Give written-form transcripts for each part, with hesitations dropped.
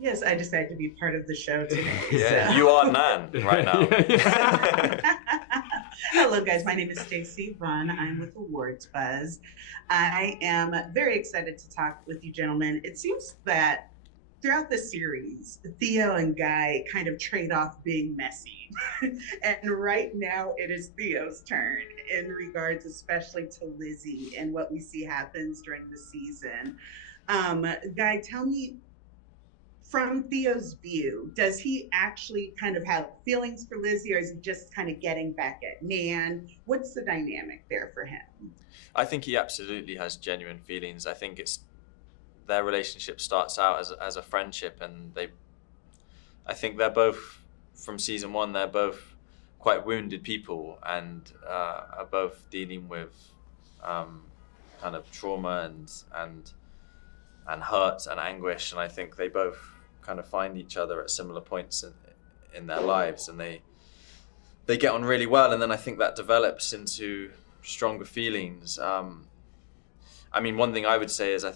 Yes, I decided to be part of the show today. Yeah, So. you are Nan right now. Hello, guys. My name is Stacey Yvonne. I'm with Awards Buzz. I am very excited to talk with you, gentlemen. It seems that throughout the series, Theo and Guy kind of trade off being messy. And right now, it is Theo's turn in regards, especially to Lizzie and what we see happens during the season. Guy, tell me from Theo's view, does he actually kind of have feelings for Lizzie, or is he just kind of getting back at Nan? What's the dynamic there for him? I think he absolutely has genuine feelings. I think it's their relationship starts out as a friendship, and I think they're both from season one. They're both quite wounded people, and are both dealing with kind of trauma and hurt and anguish. And I think they both kind of find each other at similar points in their lives, and they get on really well, and then I think that develops into stronger feelings. I mean, one thing I would say is I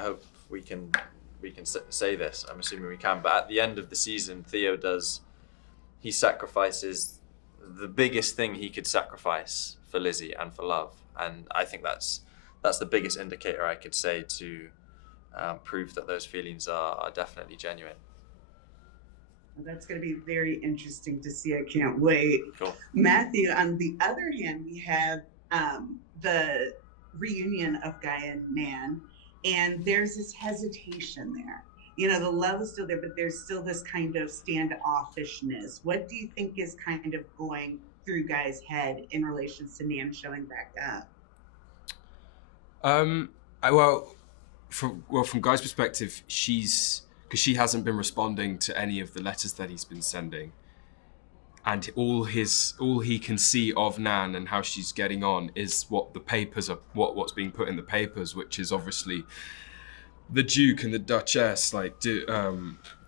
hope we can say this. I'm assuming we can, but at the end of the season, he sacrifices the biggest thing he could sacrifice for Lizzie and for love, and I think that's the biggest indicator I could say to prove that those feelings are definitely genuine. Well, that's going to be very interesting to see. I can't wait. Cool. Matthew, on the other hand, we have the reunion of Guy and Nan, and there's this hesitation there. You know, the love is still there, but there's still this kind of standoffishness. What do you think is kind of going through Guy's head in relation to Nan showing back up? From Guy's perspective, because she hasn't been responding to any of the letters that he's been sending, and all he can see of Nan and how she's getting on is what the papers are, what's being put in the papers, which is obviously the Duke and the Duchess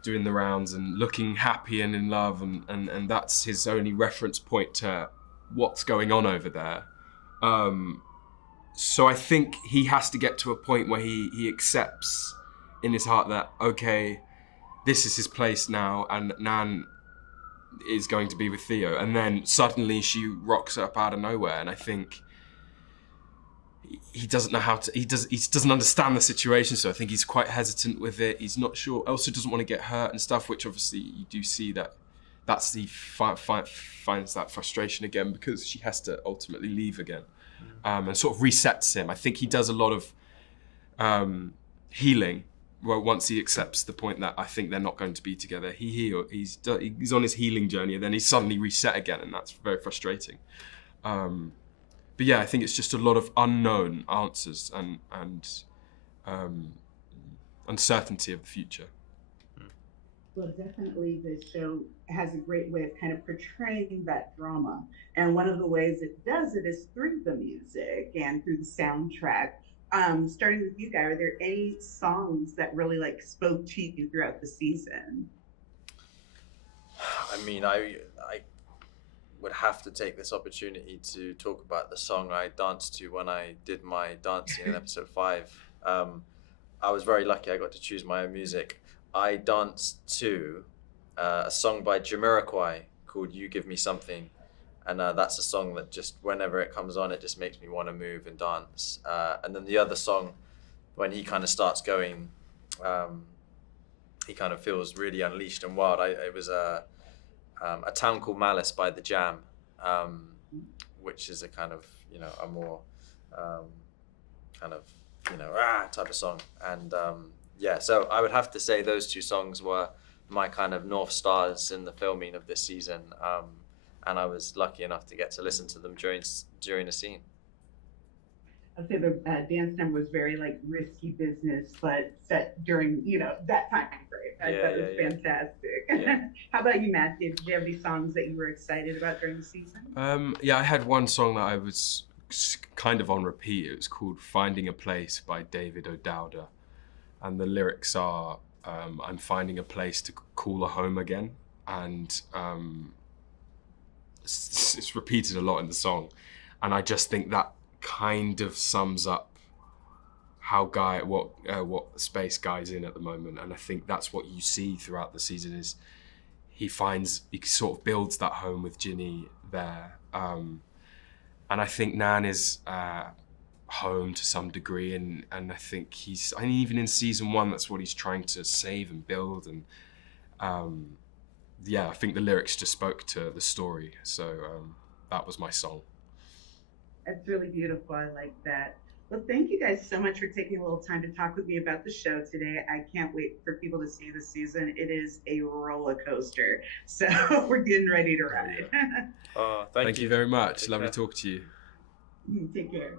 doing the rounds and looking happy and in love, and that's his only reference point to what's going on over there. So I think he has to get to a point where he accepts in his heart that, okay, this is his place now, and Nan is going to be with Theo. And then suddenly she rocks up out of nowhere, and I think he doesn't know he doesn't understand the situation, so I think he's quite hesitant with it. He's not sure, also doesn't want to get hurt and stuff, which obviously you do see he finds that frustration again because she has to ultimately leave again. And sort of resets him. I think he does a lot of healing once he accepts the point that I think they're not going to be together. He's on his healing journey, and then he's suddenly reset again, and that's very frustrating. But yeah, I think it's just a lot of unknown answers and uncertainty of the future. Well, definitely the show has a great way of kind of portraying that drama. And one of the ways it does it is through the music and through the soundtrack. Starting with you, Guy, are there any songs that really spoke to you throughout the season? I mean, I would have to take this opportunity to talk about the song I danced to when I did my dancing in episode 5. I was very lucky I got to choose my own music. I danced to a song by Jamiroquai called You Give Me Something. And that's a song that just, whenever it comes on, it just makes me want to move and dance. And then the other song, when he kind of starts going, he kind of feels really unleashed and wild. It was a Town Called Malice by The Jam, which is a kind of, a more kind of, type of song. And so I would have to say those two songs were my kind of North Stars in the filming of this season. And I was lucky enough to get to listen to them during a scene. I'd say the dance number was very risky business, but set during that time frame. I thought it was fantastic. Yeah. How about you, Matthew? Did you have any songs that you were excited about during the season? I had one song that I was kind of on repeat. It was called "Finding a Place" by David O'Dowda, and the lyrics are, "I'm finding a place to call a home again," and it's repeated a lot in the song, and I just think that kind of sums up what space Guy's in at the moment, and I think that's what you see throughout the season is he sort of builds that home with Ginny there, and I think Nan is home to some degree, and I think even in season 1 that's what he's trying to save and build, and I think the lyrics just spoke to the story, so that was my song. That's really beautiful. I like that. Well, thank you guys so much for taking a little time to talk with me about the show today. I can't wait for people to see the season. It is a roller coaster. So we're getting ready to ride. Thank you very much. Lovely talking to you. Take care.